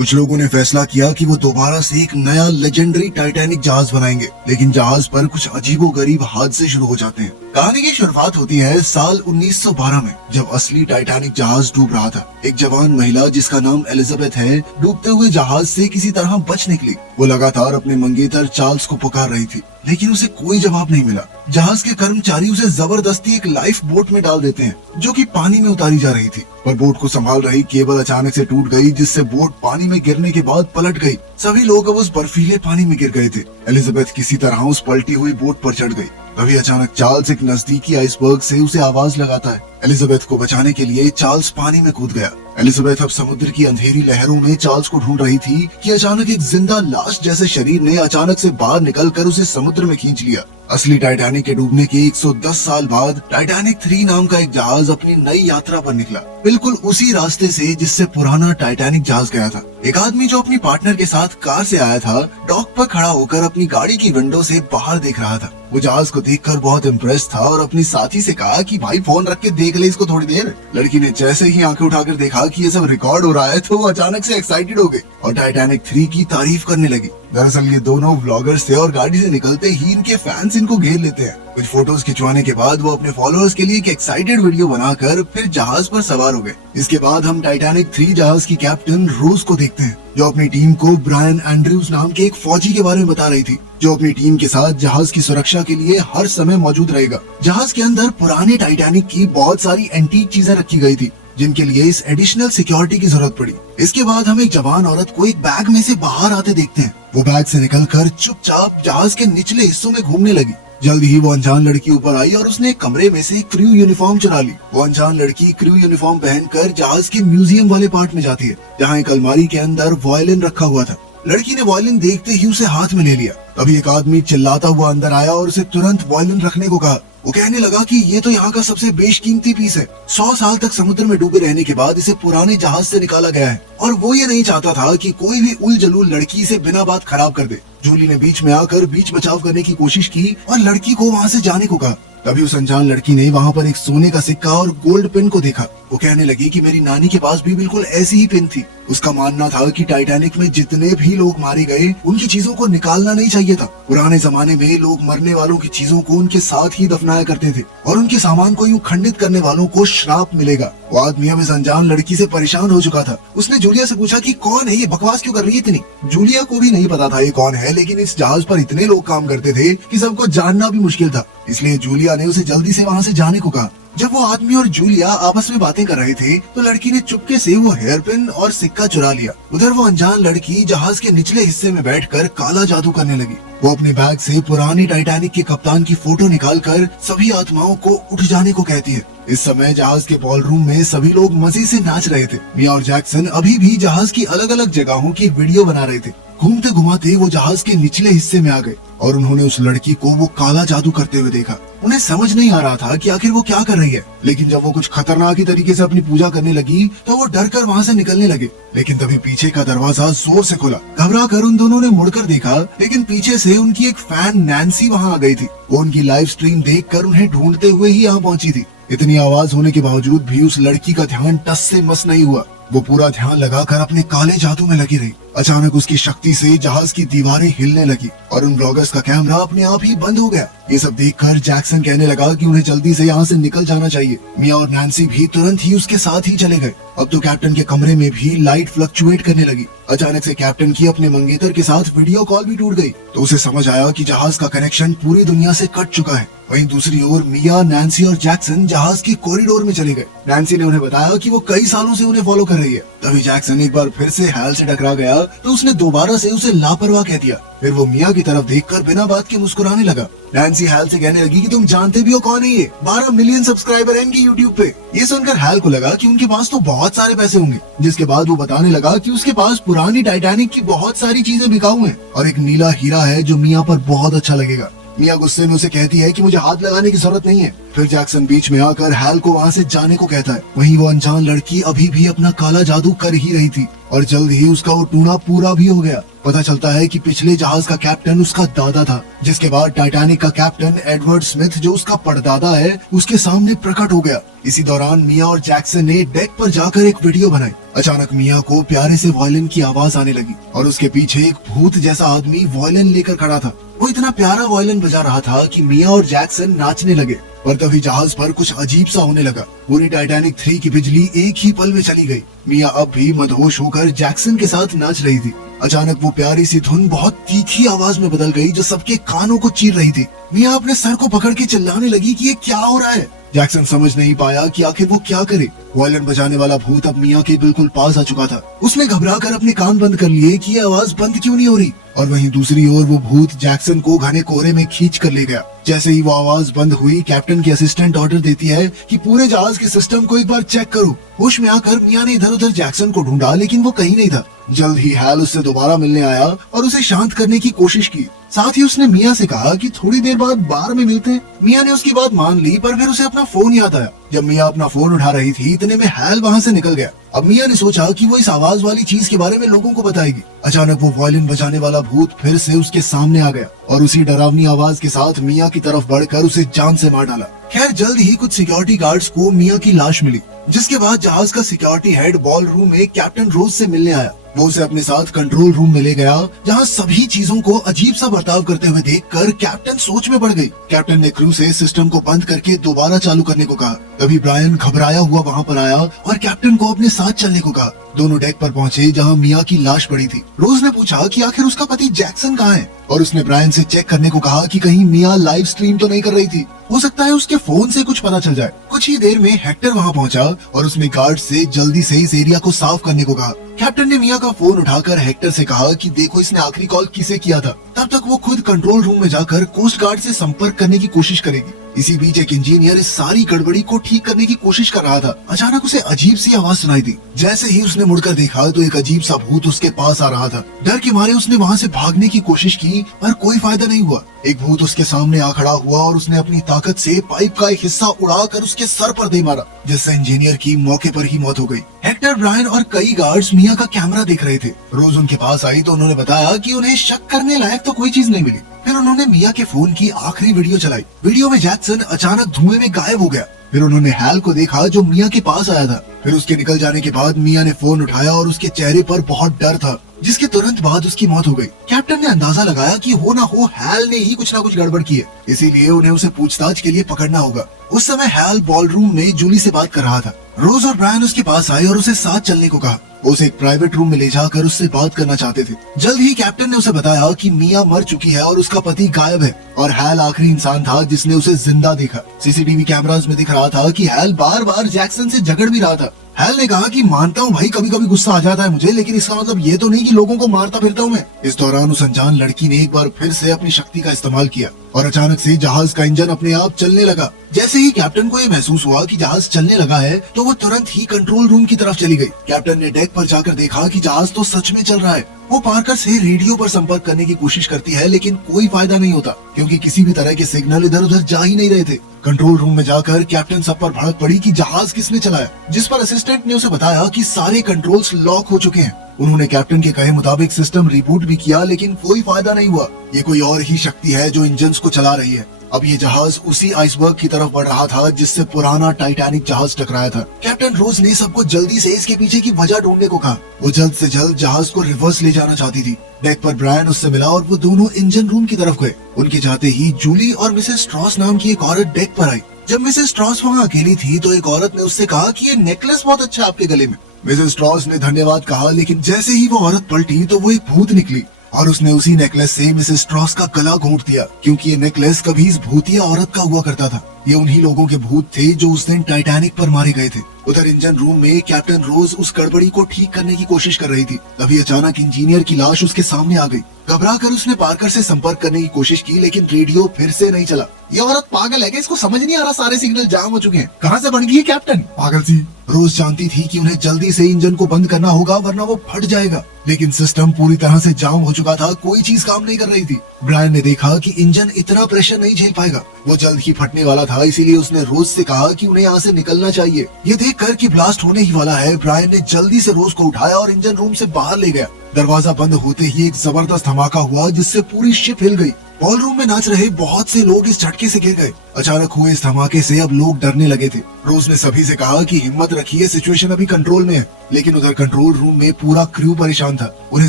कुछ लोगों ने फैसला किया कि वो दोबारा से एक नया लेजेंडरी टाइटैनिक जहाज बनाएंगे, लेकिन जहाज पर कुछ अजीबोगरीब हादसे शुरू हो जाते हैं। कहानी की शुरुआत होती है साल 1912 में, जब असली टाइटैनिक जहाज डूब रहा था। एक जवान महिला जिसका नाम एलिजाबेथ है, डूबते हुए जहाज से किसी तरह बच निकली। वो लगातार अपने मंगेतर चार्ल्स को पुकार रही थी, लेकिन उसे कोई जवाब नहीं मिला। जहाज के कर्मचारी उसे जबरदस्ती एक लाइफ बोट में डाल देते हैं, जो कि पानी में उतारी जा रही थी। पर बोट को संभाल रही केबल अचानक से टूट गई, जिससे बोट पानी में गिरने के बाद पलट गई। सभी लोग अब उस बर्फीले पानी में गिर गए थे। एलिजाबेथ किसी तरह उस पलटी हुई बोट पर चढ़ गई। तभी अचानक चार्ल्स एक नजदीकी आइसबर्ग से उसे आवाज लगाता है। एलिजाबेथ को बचाने के लिए चार्ल्स पानी में कूद गया। एलिजाबेथ अब समुद्र की अंधेरी लहरों में चार्ल्स को ढूंढ रही थी कि अचानक एक जिंदा लाश जैसे शरीर ने अचानक से बाहर निकलकर उसे समुद्र में खींच लिया। असली टाइटैनिक के डूबने के 110 साल बाद टाइटैनिक 3 नाम का एक जहाज अपनी नई यात्रा पर निकला, बिल्कुल उसी रास्ते से जिससे पुराना टाइटैनिक जहाज गया था। एक आदमी जो अपनी पार्टनर के साथ कार से आया था, डॉक पर खड़ा होकर अपनी गाड़ी की विंडो से बाहर देख रहा था। वो जहाज को देखकर बहुत इम्प्रेस था और अपनी साथी से कहा कि भाई फोन रख के देख ले इसको थोड़ी देर। लड़की ने जैसे ही आंखें उठाकर देखा कि ये सब रिकॉर्ड हो रहा है, तो वो अचानक से एक्साइटेड हो गई और टाइटैनिक 3 की तारीफ करने लगी। दरअसल ये दोनों व्लॉगर्स थे और गाड़ी से निकलते ही इनके फैंस इनको घेर लेते हैं। कुछ फोटोज खिंचवाने के बाद वो अपने फॉलोअर्स के लिए एक एक्साइटेड वीडियो बनाकर फिर जहाज पर सवार हो गए। इसके बाद हम टाइटैनिक 3 जहाज की कैप्टन रोज को देखते हैं, जो अपनी टीम को ब्रायन एंड्रयूज नाम के एक फौजी के बारे में बता रही थी, जो अपनी टीम के साथ जहाज की सुरक्षा के लिए हर समय मौजूद रहेगा। जहाज के अंदर पुराने टाइटैनिक की बहुत सारी एंटीक चीजें रखी गई थी, जिनके लिए इस एडिशनल सिक्योरिटी की जरूरत पड़ी। इसके बाद हम एक जवान औरत को एक बैग में से बाहर आते देखते हैं। वो बैग से निकलकर चुपचाप जहाज के निचले हिस्सों में घूमने लगी। जल्द ही वो अनजान लड़की ऊपर आई और उसने एक कमरे में से क्रू यूनिफॉर्म चुरा ली। वो अनजान लड़की क्रू यूनिफॉर्म पहनकर जहाज के म्यूजियम वाले पार्ट में जाती है, जहाँ एक अलमारी के अंदर वायलिन रखा हुआ था। लड़की ने वायलिन देखते ही उसे हाथ में ले लिया। तभी एक आदमी चिल्लाता हुआ अंदर आया और उसे तुरंत वायलिन रखने को कहा। वो कहने लगा कि ये तो यहाँ का सबसे बेशकीमती पीस है। 100 साल तक समुद्र में डूबे रहने के बाद इसे पुराने जहाज से निकाला गया है, और वो ये नहीं चाहता था कि कोई भी उलझलूल लड़की इसे बिना बात खराब कर दे। जूली ने बीच में आकर बीच बचाव करने की कोशिश की और लड़की को वहाँ से जाने को कहा। तभी उस अनजान लड़की ने वहाँ पर एक सोने का सिक्का और गोल्ड पिन को देखा। वो कहने लगी कि मेरी नानी के पास भी बिल्कुल ऐसी ही पिन थी। उसका मानना था कि टाइटैनिक में जितने भी लोग मारे गए, उनकी चीजों को निकालना नहीं चाहिए था। पुराने जमाने में लोग मरने वालों की चीजों को उनके साथ ही दफनाया करते थे और उनके सामान को यूं खंडित करने वालों को श्राप मिलेगा। वो आदमी अब इस अनजान लड़की से परेशान हो चुका था। उसने जूलिया से पूछा कि कौन है ये, बकवास क्यों कर रही है इतनी। जूलिया को भी नहीं पता था ये कौन है, लेकिन इस जहाज पर इतने लोग काम करते थे कि सबको जानना भी मुश्किल था। इसलिए जूलिया ने उसे जल्दी से वहाँ से जाने को कहा। जब वो आदमी और जूलिया आपस में बातें कर रहे थे, तो लड़की ने चुपके से वो हेयर पिन और सिक्का चुरा लिया। उधर वो अनजान लड़की जहाज के निचले हिस्से में बैठकर काला जादू करने लगी। वो अपने बैग से पुरानी टाइटैनिक के कप्तान की फोटो निकालकर सभी आत्माओं को उठ जाने को कहती है। इस समय जहाज के बॉलरूम में सभी लोग मजे से नाच रहे थे। मिया और जैक्सन अभी भी जहाज की अलग अलग जगहों की वीडियो बना रहे थे। घूमते घुमाते वो जहाज के निचले हिस्से में आ गए और उन्होंने उस लड़की को वो काला जादू करते हुए देखा। उन्हें समझ नहीं आ रहा था कि आखिर वो क्या कर रही है, लेकिन जब वो कुछ खतरनाक ही तरीके से अपनी पूजा करने लगी, तो वो डर कर वहाँ से निकलने लगे। लेकिन तभी पीछे का दरवाजा जोर से खुला। घबरा कर उन दोनों ने मुड़कर देखा, लेकिन पीछे से उनकी एक फैन नैन्सी वहाँ आ गई थी। वो उनकी लाइव स्ट्रीम देखकर उन्हें ढूंढते हुए ही यहाँ पहुंची थी। इतनी आवाज होने के बावजूद भी उस लड़की का ध्यान टस से मस नहीं हुआ। वो पूरा ध्यान लगाकर अपने काले जादू में लगी रही। अचानक उसकी शक्ति से जहाज की दीवारें हिलने लगी और उन ब्लॉगर्स का कैमरा अपने आप ही बंद हो गया। ये सब देखकर जैक्सन कहने लगा कि उन्हें जल्दी से यहाँ से निकल जाना चाहिए। मिया और नैन्सी भी तुरंत ही उसके साथ ही चले गए। अब तो कैप्टन के कमरे में भी लाइट फ्लक्चुएट करने लगी। अचानक से कैप्टन की अपने मंगेतर के साथ वीडियो कॉल भी टूट गई, तो उसे समझ आया कि जहाज का कनेक्शन पूरी दुनिया से कट चुका है। वहीं दूसरी ओर मिया, नैन्सी और जैक्सन जहाज के कॉरिडोर में चले गए। नैन्सी ने उन्हें बताया कि वो कई सालों से उन्हें फॉलो कर रही है। तभी जैक्सन एक बार फिर से हैल से टकरा गया, तो उसने दोबारा से उसे लापरवाह कह दिया। फिर वो मिया की तरफ देखकर बिना बात के मुस्कुराने लगा। नैन्सी हैल से कहने लगी कि तुम जानते भी हो कौन है ये, 12 मिलियन सब्सक्राइबर है इनकी यूट्यूब पे। ये सुनकर हैल को लगा कि उनके पास तो बहुत सारे पैसे होंगे, जिसके बाद वो बताने लगा कि उसके पास पुरानी टाइटैनिक की बहुत सारी चीजें बिकाऊ हैं और एक नीला हीरा है जो मिया पर बहुत अच्छा लगेगा। मिया गुस्से में उसे कहती है कि मुझे हाथ लगाने की जरूरत नहीं है। फिर जैक्सन बीच में आकर हैल को वहाँ से जाने को कहता है। वहीं वो अनजान लड़की अभी भी अपना काला जादू कर ही रही थी और जल्द ही उसका वो टूना पूरा भी हो गया। पता चलता है कि पिछले जहाज का कैप्टन उसका दादा था, जिसके बाद टाइटैनिक का कैप्टन एडवर्ड स्मिथ जो उसका परदादा है उसके सामने प्रकट हो गया। इसी दौरान मिया और जैक्सन ने डेक पर जाकर एक वीडियो बनाई। अचानक मिया को प्यारे से वायलिन की आवाज आने लगी और उसके पीछे एक भूत जैसा आदमी वायलिन लेकर खड़ा था। वो इतना प्यारा वायलिन बजा रहा था कि मिया और जैक्सन नाचने लगे। पर तभी जहाज पर कुछ अजीब सा होने लगा। पूरी टाइटैनिक 3 की बिजली एक ही पल में चली गई। मिया अब भी मदहोश होकर जैक्सन के साथ नाच रही थी। अचानक वो प्यारी सी धुन बहुत तीखी आवाज में बदल गई जो सबके कानों को चीर रही थी। मिया अपने सर को पकड़ के चिल्लाने लगी कि ये क्या हो रहा है। जैक्सन समझ नहीं पाया कि आखिर वो क्या करे। वायलिन बजाने वाला भूत अब मिया के बिल्कुल पास आ चुका था। उसने घबराकर अपने कान बंद कर लिए कि ये आवाज बंद क्यों नहीं हो रही। और वहीं दूसरी ओर वो भूत जैक्सन को घने कोहरे में खींच कर ले गया। जैसे ही वो आवाज बंद हुई, कैप्टन की असिस्टेंट ऑर्डर देती है कि पूरे जहाज के सिस्टम को एक बार चेक करो। होश में आकर मिया ने इधर उधर जैक्सन को ढूंढा, लेकिन वो कहीं नहीं था। जल्द ही हैल उससे दोबारा मिलने आया और उसे शांत करने की कोशिश की। साथ ही उसने मिया से कहा कि थोड़ी देर बाद बार में मिलते हैं। मिया ने उसकी बात मान ली, पर फिर उसे अपना फोन याद आया। जब मिया अपना फोन उठा रही थी, इतने में हैल वहाँ से निकल गया। अब मिया ने सोचा कि वो इस आवाज वाली चीज के बारे में लोगों को बताएगी। अचानक वो वायलिन बजाने वाला भूत फिर से उसके सामने आ गया और उसी डरावनी आवाज के साथ मिया की तरफ बढ़कर उसे जान से मार डाला। खैर जल्द ही कुछ सिक्योरिटी गार्ड्स को मिया की लाश मिली, जिसके बाद जहाज का सिक्योरिटी हेड बॉल रूम में कैप्टन रोज से मिलने आया। वो उसे अपने साथ कंट्रोल रूम में ले गया, जहां सभी चीजों को अजीब सा बर्ताव करते हुए देखकर कैप्टन सोच में पड़ गई। कैप्टन ने क्रू से सिस्टम को बंद करके दोबारा चालू करने को कहा। तभी ब्रायन घबराया हुआ वहां पर आया और कैप्टन को अपने साथ चलने को कहा। दोनों डेक पर पहुंचे जहां मिया की लाश पड़ी थी। रोज ने पूछा कि आखिर उसका पति जैक्सन कहाँ है और उसने ब्रायन से चेक करने को कहा कि कहीं मिया लाइव स्ट्रीम तो नहीं कर रही थी। हो सकता है उसके फोन से कुछ पता चल जाए। कुछ ही देर में हेक्टर वहां पहुंचा और उसने गार्ड से जल्दी से इस एरिया को साफ करने को कहा। कैप्टन ने मिया का फोन उठाकर हेक्टर से कहा कि देखो इसने आखिरी कॉल किसे किया था। तब तक वो खुद कंट्रोल रूम में जाकर कोस्ट गार्ड से संपर्क करने की कोशिश करेगी। इसी बीच एक इंजीनियर इस सारी गड़बड़ी को ठीक करने की कोशिश कर रहा था। अचानक उसे अजीब सी आवाज सुनाई दी। जैसे ही उसने मुड़कर देखा तो एक अजीब सा भूत उसके पास आ रहा था। डर के मारे उसने वहाँ से भागने की कोशिश की, पर कोई फायदा नहीं हुआ। एक भूत उसके सामने आ खड़ा हुआ और उसने अपनी ताकत से पाइप का एक हिस्सा उड़ाकर उसके सर पर दे मारा, जिससे इंजीनियर की मौके पर ही मौत हो गई। हेक्टर, ब्रायन और कई गार्ड्स मिया का कैमरा देख रहे थे। रोज उनके पास आई तो उन्होंने बताया कि उन्हें शक करने लायक तो कोई चीज नहीं मिली। फिर उन्होंने मिया के फोन की आखिरी वीडियो चलाई। वीडियो में जैक्सन अचानक धुएं में गायब हो गया। फिर उन्होंने हैल को देखा जो मिया के पास आया था। फिर उसके निकल जाने के बाद मिया ने फोन उठाया और उसके चेहरे पर बहुत डर था, जिसके तुरंत बाद उसकी मौत हो गई। कैप्टन ने अंदाजा लगाया कि हो ना हो हैल ने ही कुछ ना कुछ गड़बड़ की है, इसीलिए उन्हें उसे पूछताछ के लिए पकड़ना होगा। उस समय हैल बॉल रूम में जूली से बात कर रहा था। रोज और ब्रायन उसके पास आए और उसे साथ चलने को कहा। वो उसे एक प्राइवेट रूम में ले जाकर उससे बात करना चाहते थे। जल्द ही कैप्टन ने उसे बताया कि मिया मर चुकी है और उसका पति गायब है और हैल आखिरी इंसान था जिसने उसे जिंदा देखा। सीसीटीवी कैमरास में दिख रहा था कि हैल बार बार जैक्सन से झगड़ भी रहा था। हैल ने कहा कि मानता हूँ भाई, कभी कभी गुस्सा आ जाता है मुझे, लेकिन इसका मतलब ये तो नहीं कि लोगों को मारता फिरता हूँ मैं। इस दौरान उस अनजान लड़की ने एक बार फिर से अपनी शक्ति का इस्तेमाल किया और अचानक से जहाज का इंजन अपने आप चलने लगा। जैसे ही कैप्टन को ये महसूस हुआ कि जहाज चलने लगा है तो वो तुरंत ही कंट्रोल रूम की तरफ चली गई। कैप्टन ने डेक पर जाकर देखा कि जहाज तो सच में चल रहा है। वो पार्कर से रेडियो पर संपर्क करने की कोशिश करती है, लेकिन कोई फायदा नहीं होता क्योंकि किसी भी तरह के सिग्नल इधर उधर जा ही नहीं रहे थे। कंट्रोल रूम में जाकर कैप्टन सब पर भड़क पड़ी कि जहाज किसने चलाया, जिस पर असिस्टेंट ने उसे बताया कि सारे कंट्रोल्स लॉक हो चुके हैं। उन्होंने कैप्टन के कहे मुताबिक सिस्टम रिबूट भी किया, लेकिन कोई फायदा नहीं हुआ। ये कोई और ही शक्ति है जो इंजन्स को चला रही है। अब ये जहाज उसी आइसबर्ग की तरफ बढ़ रहा था जिससे पुराना टाइटैनिक जहाज टकराया था। कैप्टन रोज ने सबको जल्दी से इसके पीछे की वजह ढूंढने को कहा। वो जल्द से जल्द जहाज को रिवर्स ले जाना चाहती थी। डेक पर ब्रायन उससे मिला और वो दोनों इंजन रूम की तरफ गए। उनके जाते ही जूली और मिसेस स्ट्रॉस नाम की एक औरत डेक पर आई। जब मिसेस स्ट्रॉस वहाँ अकेली थी तो एक औरत ने उससे कहा कि ये नेकलेस बहुत अच्छा है आपके गले में। मिसेस स्ट्रॉस ने धन्यवाद कहा, लेकिन जैसे ही वो औरत पलटी तो वो एक भूत निकली और उसने उसी नेकलेस से मिसेस स्ट्रॉस का गला घोंट दिया, क्योंकि ये नेकलेस कभी इस भूतिया औरत का हुआ करता था। ये उन्हीं लोगों के भूत थे जो उस दिन टाइटैनिक पर मारे गए थे। उधर इंजन रूम में कैप्टन रोज उस गड़बड़ी को ठीक करने की कोशिश कर रही थी। तभी अचानक इंजीनियर की लाश उसके सामने आ गई। घबराकर उसने पार्कर से संपर्क करने की कोशिश की, लेकिन रेडियो फिर से नहीं चला। ये औरत पागल है क्या? इसको समझ नहीं आ रहा सारे सिग्नल जाम हो चुके हैं। कहाँ से बन गई है कैप्टन? पागल सी। रोज जानती थी कि उन्हें जल्दी से इंजन को बंद करना होगा वरना वो फट जाएगा, लेकिन सिस्टम पूरी तरह से जाम हो चुका था। कोई चीज काम नहीं कर रही थी। ब्रायन ने देखा कि इंजन इतना प्रेशर नहीं झेल पाएगा, वो जल्द ही फटने वाला था। इसीलिए उसने रोज से कहा कि उन्हें यहाँ से निकलना चाहिए। ये देखकर कि ब्लास्ट होने ही वाला है, ब्रायन ने जल्दी से रोज को उठाया और इंजन रूम से बाहर ले गया। दरवाजा बंद होते ही एक जबरदस्त धमाका हुआ जिससे पूरी शिप हिल गई। बॉल रूम में नाच रहे बहुत से लोग इस झटके से गिर गए। अचानक हुए इस धमाके से अब लोग डरने लगे थे। रोज ने सभी से कहा कि हिम्मत रखिए, सिचुएशन अभी कंट्रोल में है। लेकिन उधर कंट्रोल रूम में पूरा क्रू परेशान था। उन्हें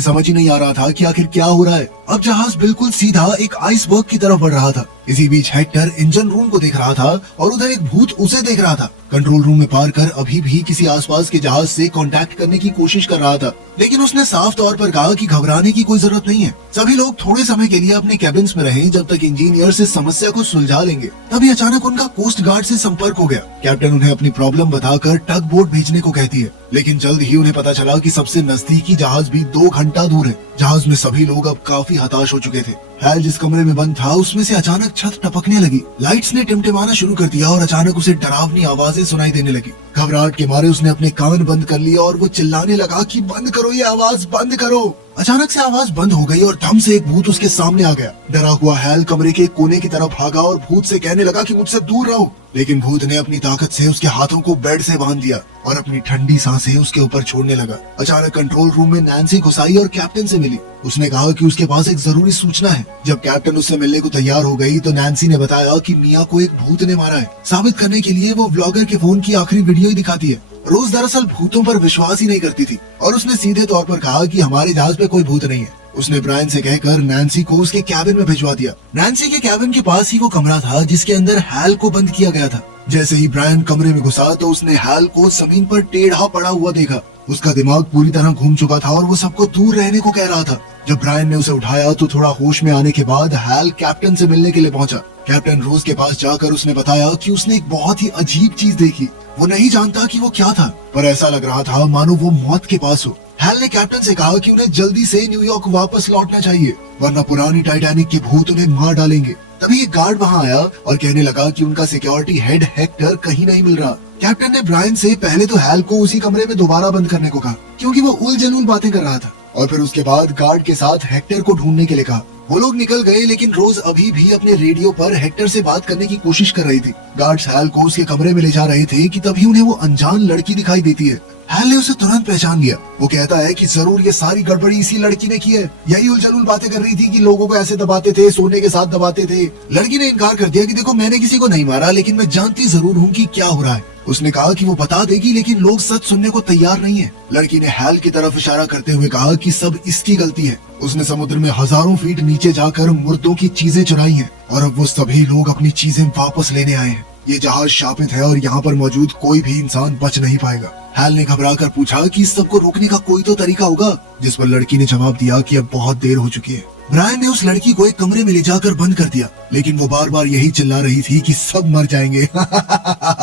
समझ ही नहीं आ रहा था कि आखिर क्या हो रहा है। अब जहाज बिल्कुल सीधा एक आइसबर्ग की तरफ बढ़ रहा था। इसी बीच हेक्टर इंजन रूम को देख रहा था और उधर एक भूत उसे देख रहा था। कंट्रोल रूम में पार कर अभी भी किसी आसपास के जहाज से कांटेक्ट करने की कोशिश कर रहा था, लेकिन उसने साफ तौर पर कहा कि घबराने की कोई जरूरत नहीं है। सभी लोग थोड़े समय के लिए अपने कैबिन्स में रहें जब तक इंजीनियर इस समस्या को सुलझा लेंगे। तभी अचानक उनका कोस्ट गार्ड से संपर्क हो गया। कैप्टन उन्हें अपनी प्रॉब्लम बताकर टग बोट भेजने को कहती है, लेकिन जल्द ही उन्हें पता चला कि सबसे नजदीकी जहाज भी 2 घंटा दूर है। जहाज में सभी लोग अब काफी हताश हो चुके थे। हैल जिस कमरे में बंद था उसमें से अचानक छत टपकने लगी। लाइट्स ने टिमटिमाना शुरू कर दिया और अचानक उसे डरावनी आवाजें सुनाई देने लगी। घबराहट के मारे उसने अपने कान बंद कर लिए और वो चिल्लाने लगा कि बंद करो, ये आवाज बंद करो। अचानक से आवाज बंद हो गई और धम से एक भूत उसके सामने आ गया। डरा हुआ हैल कमरे के कोने की तरफ भागा और भूत से कहने लगा कि मुझसे दूर रहो। लेकिन भूत ने अपनी ताकत से उसके हाथों को बेड से बांध दिया और अपनी ठंडी सांसें उसके ऊपर छोड़ने लगा। अचानक कंट्रोल रूम में नैन्सी घुस आई और कैप्टन से मिली। उसने कहा कि उसके पास एक जरूरी सूचना है। जब कैप्टन उससे मिलने को तैयार हो गई तो नैन्सी ने बताया कि मिया को एक भूत ने मारा है। साबित करने के लिए वो व्लॉगर के फोन की आखिरी वीडियो ही दिखाती है। रोज दरअसल भूतों पर विश्वास ही नहीं करती थी और उसने सीधे तौर पर कहा कि हमारे जहाज पे कोई भूत नहीं है। उसने ब्रायन से कहकर नैन्सी को उसके कैबिन में भिजवा दिया। नैन्सी के कैबिन के पास ही वो कमरा था जिसके अंदर हैल को बंद किया गया था। जैसे ही ब्रायन कमरे में घुसा तो उसने हैल को जमीन पर टेढ़ा पड़ा हुआ देखा। उसका दिमाग पूरी तरह घूम चुका था और वो सबको दूर रहने को कह रहा था। जब ब्रायन ने उसे उठाया तो थोड़ा होश में आने के बाद हैल कैप्टन से मिलने के लिए पहुंचा। कैप्टन रोज के पास जाकर उसने बताया कि उसने एक बहुत ही अजीब चीज देखी। वो नहीं जानता कि वो क्या था, पर ऐसा लग रहा था मानो वो मौत के पास हो। हैल ने कैप्टन से कहा कि उन्हें जल्दी से न्यूयॉर्क वापस लौटना चाहिए, वरना पुरानी टाइटैनिक के भूत उन्हें मार डालेंगे। तभी एक गार्ड वहाँ आया और कहने लगा कि उनका सिक्योरिटी हेड हेक्टर कहीं नहीं मिल रहा। कैप्टन ने ब्रायन से पहले तो हैल को उसी कमरे में दोबारा बंद करने को कहा, क्योंकि वो उलझुल बातें कर रहा था, और फिर उसके बाद गार्ड के साथ हेक्टर को ढूंढने के लिए कहा। वो लोग निकल गए, लेकिन रोज अभी भी अपने रेडियो पर हेक्टर से बात करने की कोशिश कर रही थी। गार्ड्स हैल को उसके कमरे में ले जा रहे थे कि तभी उन्हें वो अनजान लड़की दिखाई देती है। हैल ने उसे तुरंत पहचान लिया। वो कहता है कि जरूर ये सारी गड़बड़ी इसी लड़की ने की है। यही उलझुल बातें कर रही थी कि लोगों को ऐसे दबाते थे, सोने के साथ दबाते थे। लड़की ने इनकार कर दिया कि देखो मैंने किसी को नहीं मारा, लेकिन मैं जानती जरूर हूँ कि क्या हो रहा है। उसने कहा कि वो बता देगी, लेकिन लोग सच सुनने को तैयार नहीं है। लड़की ने हैल की तरफ इशारा करते हुए कहा कि सब इसकी गलती है। उसने समुद्र में हजारों फीट नीचे जाकर मुर्दों की चीजें चुराई हैं और अब वो सभी लोग अपनी चीजें वापस लेने आए हैं। ये जहाज शापित है और यहाँ पर मौजूद कोई भी इंसान बच नहीं पाएगा। हैल ने घबरा कर पूछा कि इस सबको रोकने का कोई तो तरीका होगा, जिस पर लड़की ने जवाब दिया कि अब बहुत देर हो चुकी है। ब्रायन ने उस लड़की को एक कमरे में ले जाकर बंद कर दिया, लेकिन वो बार बार यही चिल्ला रही थी कि सब मर जाएंगे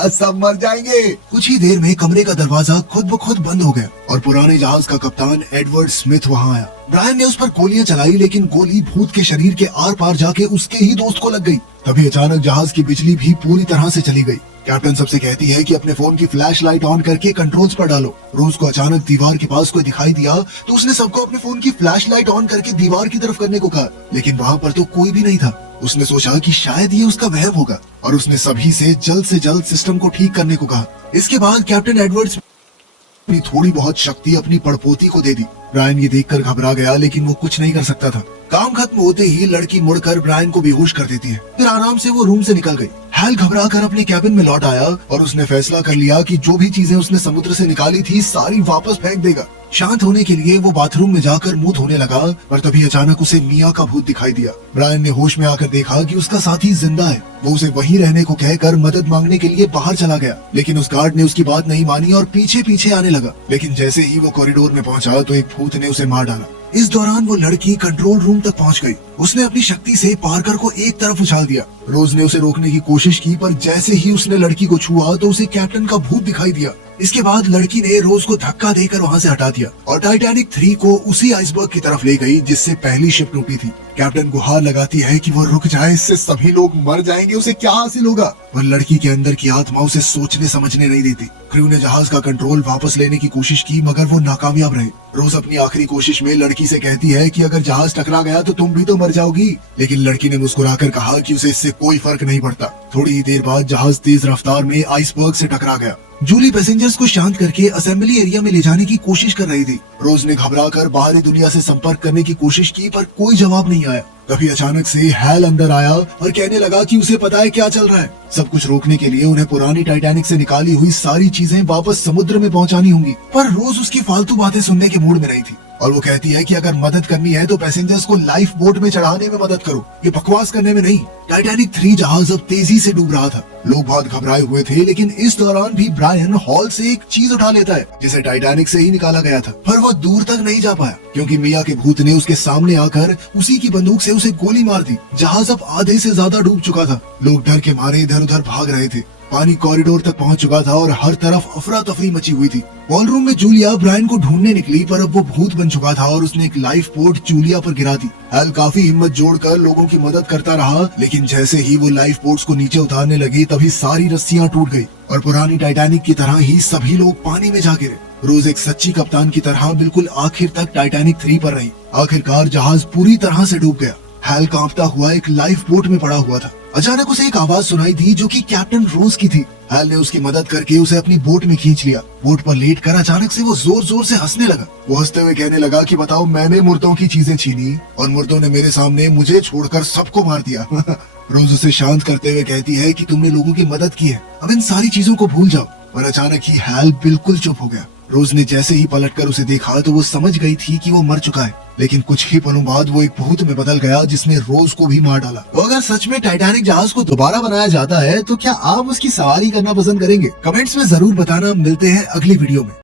सब मर जाएंगे। कुछ ही देर में कमरे का दरवाजा खुद ब खुद बंद हो गया और पुराने जहाज का कप्तान एडवर्ड स्मिथ वहाँ आया। ब्रायन ने उस पर गोलियां चलाई, लेकिन गोली भूत के शरीर के आर पार जाके उसके ही दोस्त को लग गई। तभी अचानक जहाज की बिजली भी पूरी तरह से चली गई। कैप्टन सबसे कहती है कि अपने फोन की फ्लैश लाइट ऑन करके कंट्रोल्स पर डालो। रोज को अचानक दीवार के पास कोई दिखाई दिया तो उसने सबको अपने फोन की फ्लैश लाइट ऑन करके दीवार की तरफ करने को कहा, लेकिन वहाँ पर तो कोई भी नहीं था। उसने सोचा कि शायद ये उसका वहम होगा और उसने सभी से जल्द सिस्टम को ठीक करने को कहा। इसके बाद कैप्टन एडवर्ड्स अपनी थोड़ी बहुत शक्ति अपनी पड़पोती को दे दी। ब्रायन ये देखकर घबरा गया, लेकिन वो कुछ नहीं कर सकता था। काम खत्म होते ही लड़की मुड़कर ब्रायन को बेहोश कर देती है। फिर आराम से वो रूम से निकल गई। हैल घबरा कर अपने कैबिन में लौट आया और उसने फैसला कर लिया कि जो भी चीजें उसने समुद्र से निकाली थी सारी वापस फेंक देगा। शांत होने के लिए वो बाथरूम में जाकर मुंह धोने लगा, पर तभी अचानक उसे मिया का भूत दिखाई दिया। ब्रायन ने होश में आकर देखा कि उसका साथी जिंदा है। वो उसे वहीं रहने को कहकर मदद मांगने के लिए बाहर चला गया, लेकिन उस गार्ड ने उसकी बात नहीं मानी और पीछे पीछे आने लगा। लेकिन जैसे ही वो कॉरिडोर में पहुंचा तो एक भूत ने उसे मार डाला। इस दौरान वो लड़की कंट्रोल रूम तक पहुंच गई। उसने अपनी शक्ति से पार्कर को एक तरफ उछाल दिया। रोज ने उसे रोकने की कोशिश की, पर जैसे ही उसने लड़की को छुआ तो उसे कैप्टन का भूत दिखाई दिया। इसके बाद लड़की ने रोज को धक्का देकर वहाँ से हटा दिया और टाइटैनिक 3 को उसी आइसबर्ग की तरफ ले गई जिससे पहली शिप टूटी थी। कैप्टन गुहार लगाती है कि वो रुक जाए, इससे सभी लोग मर जाएंगे, उसे क्या हासिल होगा। पर लड़की के अंदर की आत्मा उसे सोचने समझने नहीं देती। क्रू ने जहाज का कंट्रोल वापस लेने की कोशिश की, मगर वो नाकामयाब रहे। रोज अपनी आखिरी कोशिश में लड़की से कहती है कि अगर जहाज टकरा गया तो तुम भी तो मर जाओगी, लेकिन लड़की ने मुस्कुराकर कहा कि उसे इससे कोई फर्क नहीं पड़ता। थोड़ी ही देर बाद जहाज तेज रफ्तार में आइसबर्ग से टकरा गया। जूली पैसेंजर्स को शांत करके असेंबली एरिया में ले जाने की कोशिश कर रही थी। रोज ने घबराकर बाहरी दुनिया से संपर्क करने की कोशिश की पर कोई जवाब नहीं आया। तभी अचानक से हैल अंदर आया और कहने लगा कि उसे पता है क्या चल रहा है। सब कुछ रोकने के लिए उन्हें पुरानी टाइटैनिक से निकाली हुई सारी चीजें वापस समुद्र में पहुंचानी होंगी। पर रोज उसकी फालतू बातें सुनने के मूड में नहीं थी और वो कहती है कि अगर मदद करनी है तो पैसेंजर्स को लाइफ बोट में चढ़ाने में मदद करो, ये बकवास करने में नहीं। टाइटैनिक 3 जहाज अब तेजी से डूब रहा था। लोग बहुत घबराए हुए थे, लेकिन इस दौरान भी ब्रायन हॉल से एक चीज उठा लेता है जिसे टाइटैनिक से ही निकाला गया था। पर वो दूर तक नहीं जा पाया क्योंकि मिया के भूत ने उसके सामने आकर उसी की बंदूक से उसे गोली मार दी। जहाज अब आधे से ज्यादा डूब चुका था। लोग डर के मारे इधर उधर भाग रहे थे। पानी कॉरिडोर तक पहुंच चुका था और हर तरफ अफरा तफरी मची हुई थी। बॉलरूम में जूलिया ब्रायन को ढूंढने निकली पर अब वो भूत बन चुका था और उसने एक लाइफ बोट जूलिया पर गिरा दी। हैल काफी हिम्मत जोड़कर लोगों की मदद करता रहा, लेकिन जैसे ही वो लाइफ बोट्स को नीचे उतारने लगी तभी सारी रस्सियां टूट गई और पुरानी टाइटैनिक की तरह ही सभी लोग पानी में जा गिरे। रोज एक सच्ची कप्तान की तरह बिल्कुल आखिर तक टाइटैनिक 3 पर रही। आखिरकार जहाज पूरी तरह से डूब गया। हैल कांपता हुआ एक लाइफ बोट में पड़ा हुआ था। अचानक उसे एक आवाज सुनाई दी जो कि कैप्टन रोज की थी। हैल ने उसकी मदद करके उसे अपनी बोट में खींच लिया। बोट पर लेट कर अचानक से वो जोर जोर से हंसने लगा। वो हंसते हुए कहने लगा कि बताओ, मैंने मुर्दों की चीजें छीनी और मुर्दों ने मेरे सामने मुझे छोड़कर सबको मार दिया। रोज उसे शांत करते हुए कहती है कि तुमने लोगों की मदद की है, अब इन सारी चीजों को भूल जाओ। और अचानक ही हैल बिल्कुल चुप हो गया। रोज ने जैसे ही पलटकर उसे देखा तो वो समझ गई थी कि वो मर चुका है, लेकिन कुछ ही पलों बाद वो एक भूत में बदल गया जिसने रोज को भी मार डाला। तो अगर सच में टाइटैनिक जहाज को दोबारा बनाया जाता है तो क्या आप उसकी सवारी करना पसंद करेंगे? कमेंट्स में जरूर बताना। मिलते हैं अगली वीडियो में।